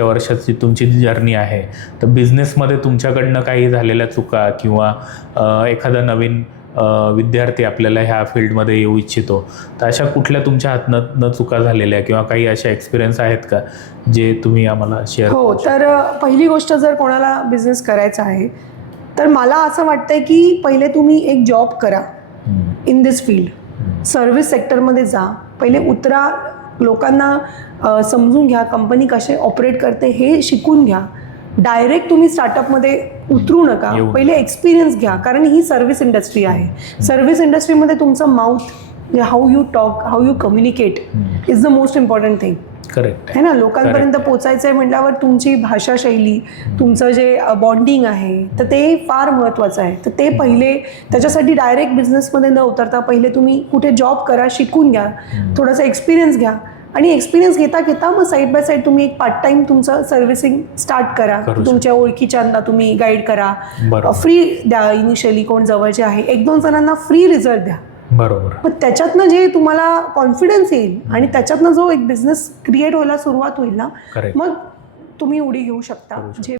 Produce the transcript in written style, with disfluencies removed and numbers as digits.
इतक्या वर्षाची तुमची जर्नी आहे, तर बिझनेसमध्ये तुमच्याकडनं काही झालेल्या चुका किंवा एखादा नवीन विद्यार्थी आपल्याला ह्या फील्डमध्ये येऊ इच्छितो, तर अशा कुठल्या तुमच्या हातनं न चुका झालेल्या किंवा काही अशा एक्सपिरियन्स आहेत का जे तुम्ही आम्हाला शेअर? हो, तर पहिली गोष्ट, जर कोणाला बिझनेस करायचा आहे तर मला असं वाटतंय की पहिले तुम्ही एक जॉब करा इन दिस फील्ड. सर्व्हिस सेक्टरमध्ये जा, पहिले उतरा, लोकांना समजून घ्या, कंपनी कसे ऑपरेट करते हे शिकून घ्या. डायरेक्ट तुम्ही स्टार्टअपमध्ये उतरू नका, पहिले एक्सपिरियन्स घ्या, कारण ही सर्व्हिस इंडस्ट्री आहे. सर्व्हिस इंडस्ट्रीमध्ये तुमचं mouth, how you talk, how you communicate is the most important thing. Correct है ना. लोकांपर्यंत पोचायचं आहे म्हटल्यावर तुमची भाषा शैली, तुमचं जे बॉन्डिंग आहे, तर ते फार महत्त्वाचं आहे. तर ते पहिले, त्याच्यासाठी डायरेक्ट बिझनेसमध्ये न उतरता पहिले तुम्ही कुठे जॉब करा, शिकून घ्या, थोडासा एक्सपिरियन्स घ्या, आणि एक्सपिरियन्स घेता घेता मग साईड बाय साईड तुम्ही एक पार्ट टाइम तुमचं सर्व्हिसिंग स्टार्ट करा. तुमच्या ओळखीच्यांना तुम्ही गाईड करा, फ्री द्या इनिशियली, कोण जवळचे आहे 1-2 जणांना फ्री रिझल्ट द्या. बरोबर. मग त्याच्यातनं जे तुम्हाला कॉन्फिडन्स येईल आणि त्याच्यातनं जो एक बिझनेस क्रिएट व्हायला सुरुवात होईल ना, मग तुम्ही उडी घेऊ शकता. जे